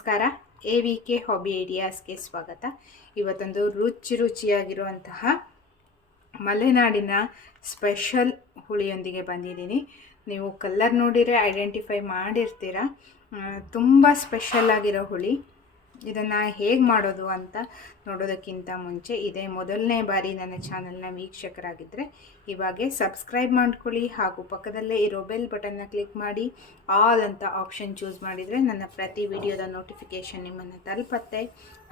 ನಮಸ್ಕಾರ. A V K hobby ಐಡಿಯಾಸ್ಗೆ ಸ್ವಾಗತ. ಇವತ್ತೊಂದು ರುಚಿ ರುಚಿಯಾಗಿರುವಂತಹ ಮಲೆನಾಡಿನ ಸ್ಪೆಷಲ್ ಹುಳಿಯೊಂದಿಗೆ ಬಂದಿದ್ದೀನಿ. ನೀವು ಕಲ್ಲರ್ ನೋಡಿದರೆ ಐಡೆಂಟಿಫೈ ಮಾಡಿರ್ತೀರ. ತುಂಬ ಸ್ಪೆಷಲ್ ಆಗಿರೋ ಹುಳಿ. ಇದನ್ನು ಹೇಗೆ ಮಾಡೋದು ಅಂತ ನೋಡೋದಕ್ಕಿಂತ ಮುಂಚೆ ಇದೇ ಮೊದಲನೇ ಬಾರಿ ನನ್ನ ಚಾನಲ್ನ ವೀಕ್ಷಕರಾಗಿದ್ದರೆ ಇವಾಗೆ ಸಬ್ಸ್ಕ್ರೈಬ್ ಮಾಡ್ಕೊಳ್ಳಿ ಹಾಗೂ ಪಕ್ಕದಲ್ಲೇ ಇರೋ ಬೆಲ್ ಬಟನ್ನ ಕ್ಲಿಕ್ ಮಾಡಿ ಆಲ್ ಅಂತ ಆಪ್ಷನ್ ಚೂಸ್ ಮಾಡಿದರೆ ನನ್ನ ಪ್ರತಿ ವಿಡಿಯೋದ ನೋಟಿಫಿಕೇಷನ್ ನಿಮ್ಮನ್ನು ತಲುಪತ್ತೆ.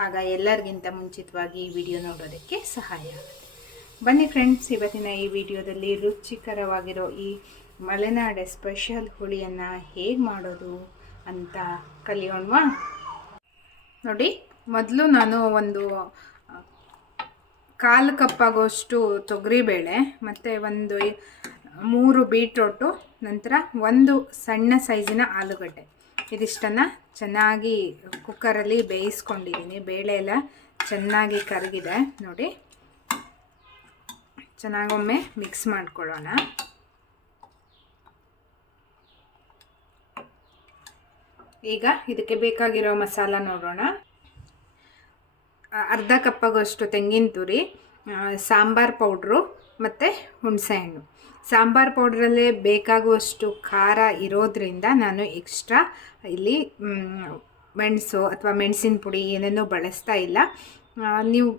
ಆಗ ಎಲ್ಲರಿಗಿಂತ ಮುಂಚಿತವಾಗಿ ಈ ವಿಡಿಯೋ ನೋಡೋದಕ್ಕೆ ಸಹಾಯ ಆಗುತ್ತೆ. ಬನ್ನಿ ಫ್ರೆಂಡ್ಸ್, ಇವತ್ತಿನ ಈ ವಿಡಿಯೋದಲ್ಲಿ ರುಚಿಕರವಾಗಿರೋ ಈ ಮಲೆನಾಡ ಸ್ಪೆಷಲ್ ಹುಳಿಯನ್ನು ಹೇಗೆ ಮಾಡೋದು ಅಂತ ಕಲಿಯೋಣವಾ? ನೋಡಿ, ಮೊದಲು ನಾನು ಒಂದು ಕಾಲು ಕಪ್ಪಾಗೋಷ್ಟು ತೊಗರಿಬೇಳೆ, ಮತ್ತು ಒಂದು ಮೂರು ಬೀಟ್ರೋಟು, ನಂತರ ಒಂದು ಸಣ್ಣ ಸೈಜಿನ ಆಲೂಗಡ್ಡೆ. ಇದಿಷ್ಟನ್ನು ಚೆನ್ನಾಗಿ ಕುಕ್ಕರಲ್ಲಿ ಬೇಯಿಸ್ಕೊಂಡಿದ್ದೀನಿ. ಬೇಳೆ ಎಲ್ಲ ಚೆನ್ನಾಗಿ ಕರಗಿದೆ. ನೋಡಿ, ಚೆನ್ನಾಗೊಮ್ಮೆ ಮಿಕ್ಸ್ ಮಾಡ್ಕೊಳ್ಳೋಣ. ಈಗ ಇದಕ್ಕೆ ಬೇಕಾಗಿರೋ ಮಸಾಲ ನೋಡೋಣ. ಅರ್ಧ ಕಪ್ಪಗಷ್ಟು ತೆಂಗಿನ ತುರಿ ಸಾಂಬಾರು ಪೌಡ್ರು ಮತ್ತು ಹುಣಸೆಹಣ್ಣು. ಸಾಂಬಾರು ಪೌಡ್ರಲ್ಲೇ ಬೇಕಾಗುವಷ್ಟು ಖಾರ ಇರೋದ್ರಿಂದ ನಾನು ಎಕ್ಸ್ಟ್ರಾ ಇಲ್ಲಿ ಮೆಣಸು ಅಥವಾ ಮೆಣಸಿನ ಪುಡಿ ಏನೇನೂ ಬಳಸ್ತಾ ಇಲ್ಲ. ನೀವು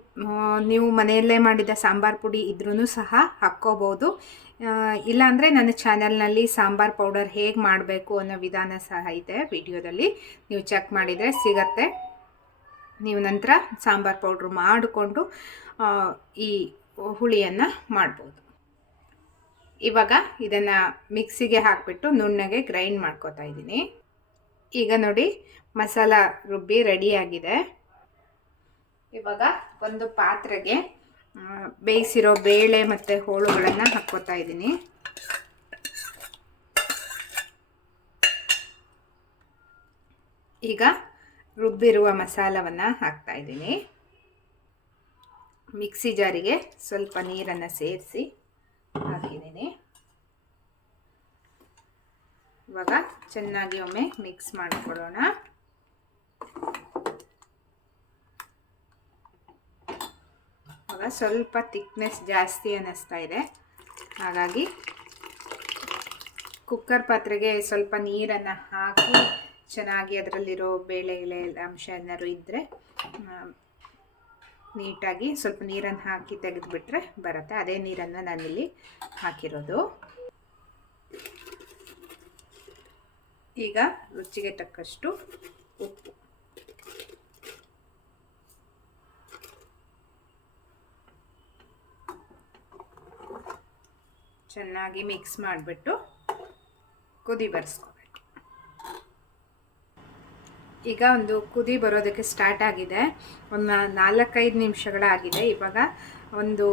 ನೀವು ಮನೆಯಲ್ಲೇ ಮಾಡಿದ ಸಾಂಬಾರು ಪುಡಿ ಇದ್ರೂ ಸಹ ಹಾಕ್ಕೋಬೋದು. ಇಲ್ಲಾಂದರೆ ನನ್ನ ಚಾನೆಲ್ನಲ್ಲಿ ಸಾಂಬಾರು ಪೌಡರ್ ಹೇಗೆ ಮಾಡಬೇಕು ಅನ್ನೋ ವಿಧಾನ ಸಹ ಇದೆ ವಿಡಿಯೋದಲ್ಲಿ. ನೀವು ಚೆಕ್ ಮಾಡಿದರೆ ಸಿಗತ್ತೆ. ನೀವು ನಂತರ ಸಾಂಬಾರು ಪೌಡ್ರ್ ಮಾಡಿಕೊಂಡು ಈ ಹುಳಿಯನ್ನು ಮಾಡ್ಬೋದು. ಇವಾಗ ಇದನ್ನು ಮಿಕ್ಸಿಗೆ ಹಾಕಿಬಿಟ್ಟು ನುಣ್ಣಗೆ ಗ್ರೈಂಡ್ ಮಾಡ್ಕೋತಾ ಇದ್ದೀನಿ. ಈಗ ನೋಡಿ, ಮಸಾಲ ರುಬ್ಬಿ ರೆಡಿಯಾಗಿದೆ ಇವಾಗ ಒಂದು ಪಾತ್ರೆಗೆ ಬೇಯಿಸಿರೋ ಬೇಳೆ ಮತ್ತು ಹೋಳುಗಳನ್ನು ಹಾಕ್ಕೋತಾ ಇದ್ದೀನಿ. ಈಗ ರುಬ್ಬಿರುವ ಮಸಾಲವನ್ನು ಹಾಕ್ತಾ ಇದ್ದೀನಿ. ಮಿಕ್ಸಿ ಜಾರಿಗೆ ಸ್ವಲ್ಪ ನೀರನ್ನು ಸೇರಿಸಿ ಹಾಕಿದ್ದೀನಿ. ಇವಾಗ ಚೆನ್ನಾಗಿ ಒಮ್ಮೆ ಮಿಕ್ಸ್ ಮಾಡಿಕೊಳ್ಳೋಣ ಇವಾಗ ಸ್ವಲ್ಪ ತಿಕ್ನೆಸ್ ಜಾಸ್ತಿ ಅನ್ನಿಸ್ತಾ ಇದೆ. ಹಾಗಾಗಿ ಕುಕ್ಕರ್ ಪಾತ್ರೆಗೆ ಸ್ವಲ್ಪ ನೀರನ್ನು ಹಾಕಿ ಚೆನ್ನಾಗಿ ಅದರಲ್ಲಿರೋ ಬೇಳೆ ಎಳೆ ಅಂಶ ಏನಾದ್ರು ಇದ್ದರೆ ನೀಟಾಗಿ ಸ್ವಲ್ಪ ನೀರನ್ನು ಹಾಕಿ ತೆಗೆದುಬಿಟ್ರೆ ಬರುತ್ತೆ. ಅದೇ ನೀರನ್ನು ನಾನಿಲ್ಲಿ ಹಾಕಿರೋದು. ಈಗ ರುಚಿಗೆ ತಕ್ಕಷ್ಟು ಉಪ್ಪು. ಚೆನ್ನಾಗಿ ಮಿಕ್ಸ್ ಮಾಡಿಬಿಟ್ಟು ಕುದಿ ಬರ್ಸ್ಕೊಬೇಕು. ಈಗ ಒಂದು ಕುದಿ ಬರೋದಕ್ಕೆ ಸ್ಟಾರ್ಟ್ ಆಗಿದೆ. ಒಂದು ನಾಲ್ಕೈದು ನಿಮಿಷಗಳಾಗಿದೆ. ಇವಾಗ ಒಂದು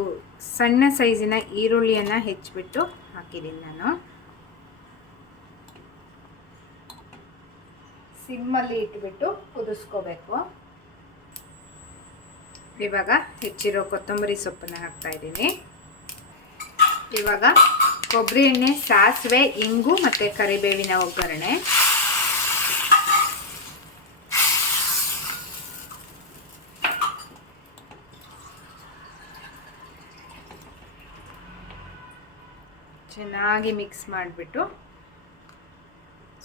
ಸಣ್ಣ ಸೈಜಿನ ಈರುಳ್ಳಿಯನ್ನು ಹೆಚ್ಚಿಬಿಟ್ಟು ಹಾಕಿದ್ದೀನಿ ನಾನು. ಸಿಮ್ಮಲ್ಲಿ ಇಟ್ಬಿಟ್ಟು ಕುದಿಸ್ಕೋಬೇಕು. ಇವಾಗ ಹೆಚ್ಚಿರೋ ಕೊತ್ತಂಬರಿ ಸೊಪ್ಪನ್ನು ಹಾಕ್ತಾ ಇದ್ದೀನಿ. ಇವಾಗ ಕೊಬ್ಬರಿ ಎಣ್ಣೆ ಸಾಸಿವೆ ಇಂಗು ಮತ್ತು ಕರಿಬೇವಿನ ಒಗ್ಗರಣೆ. ಚೆನ್ನಾಗಿ ಮಿಕ್ಸ್ ಮಾಡಿಬಿಟ್ಟು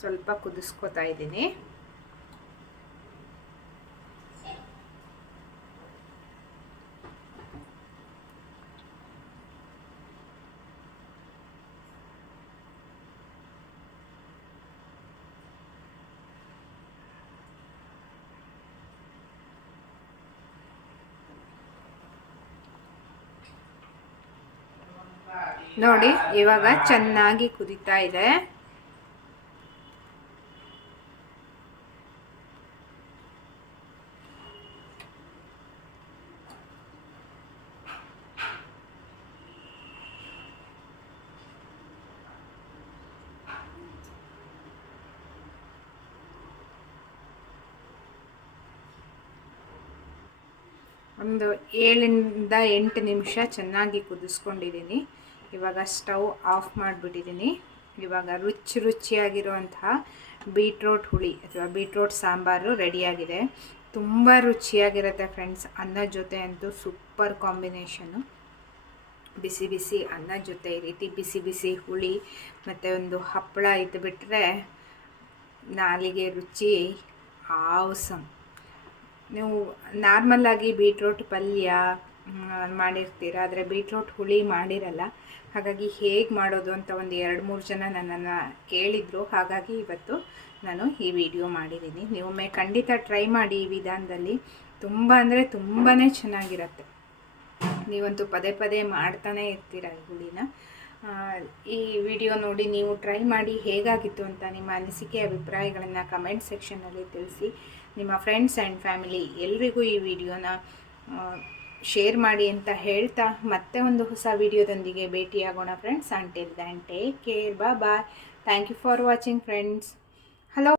ಸ್ವಲ್ಪ ಕುದಿಸ್ಕೋತಾ ಇದ್ದೀನಿ. ನೋಡಿ ಇವಾಗ ಚೆನ್ನಾಗಿ ಕುದೀತಾ ಇದೆ. ಒಂದು ಏಳಿಂದ ಎಂಟು ನಿಮಿಷ ಚೆನ್ನಾಗಿ ಕುದಿಸ್ಕೊಂಡಿದ್ದೀನಿ. ಇವಾಗ ಸ್ಟವ್ ಆಫ್ ಮಾಡಿಬಿಟ್ಟಿದ್ದೀನಿ. ಇವಾಗ ರುಚಿ ರುಚಿಯಾಗಿರುವಂತಹ ಬೀಟ್ರೋಟ್ ಹುಳಿ ಅಥವಾ ಬೀಟ್ರೋಟ್ ಸಾಂಬಾರು ರೆಡಿಯಾಗಿದೆ. ತುಂಬ ರುಚಿಯಾಗಿರುತ್ತೆ ಫ್ರೆಂಡ್ಸ್. ಅನ್ನ ಜೊತೆ ಅಂತೂ ಸೂಪರ್ ಕಾಂಬಿನೇಷನು. ಬಿಸಿ ಬಿಸಿ ಅನ್ನ ಜೊತೆ ಈ ರೀತಿ ಬಿಸಿ ಬಿಸಿ ಹುಳಿ ಮತ್ತು ಒಂದು ಹಪ್ಪಳ ಇದ್ದುಬಿಟ್ರೆ ನಾಲಿಗೆ ರುಚಿ ಆವಸಮ್. ನೀವು ನಾರ್ಮಲ್ಲಾಗಿ ಬೀಟ್ರೋಟ್ ಪಲ್ಯ ಮಾಡಿರ್ತೀರ. ಆದರೆ ಬೀಟ್ರೋಟ್ ಹುಳಿ ಮಾಡಿರಲ್ಲ. ಹಾಗಾಗಿ ಹೇಗೆ ಮಾಡೋದು ಅಂತ ಒಂದು ಎರಡು ಮೂರು ಜನ ನನ್ನನ್ನು ಕೇಳಿದರು. ಹಾಗಾಗಿ ಇವತ್ತು ನಾನು ಈ ವಿಡಿಯೋ ಮಾಡಿದ್ದೀನಿ. ಮೇ ಖಂಡಿತ ಟ್ರೈ ಮಾಡಿ ಈ ವಿಧಾನದಲ್ಲಿ. ತುಂಬ ಅಂದರೆ ತುಂಬಾ ಚೆನ್ನಾಗಿರತ್ತೆ. ನೀವಂತೂ ಪದೇ ಪದೇ ಮಾಡ್ತಾನೆ ಇರ್ತೀರ ಈ ಹುಳಿನ. ಈ ವಿಡಿಯೋ ನೋಡಿ ನೀವು ಟ್ರೈ ಮಾಡಿ ಹೇಗಾಗಿತ್ತು ಅಂತ ನಿಮ್ಮ ಅನಿಸಿಕೆ, ಅಭಿಪ್ರಾಯಗಳನ್ನು ಕಮೆಂಟ್ ಸೆಕ್ಷನಲ್ಲಿ ತಿಳಿಸಿ. ನಿಮ್ಮ ಫ್ರೆಂಡ್ಸ್ ಆ್ಯಂಡ್ ಫ್ಯಾಮಿಲಿ ಎಲ್ರಿಗೂ ಈ ವಿಡಿಯೋನ ಶೇರ್ ಮಾಡಿ ಅಂತ ಹೇಳ್ತಾ ಮತ್ತೆ ಒಂದು ಹೊಸ ವಿಡಿಯೋದೊಂದಿಗೆ ಭೇಟಿಯಾಗೋಣ friends until then take care bye bye thank you for watching friends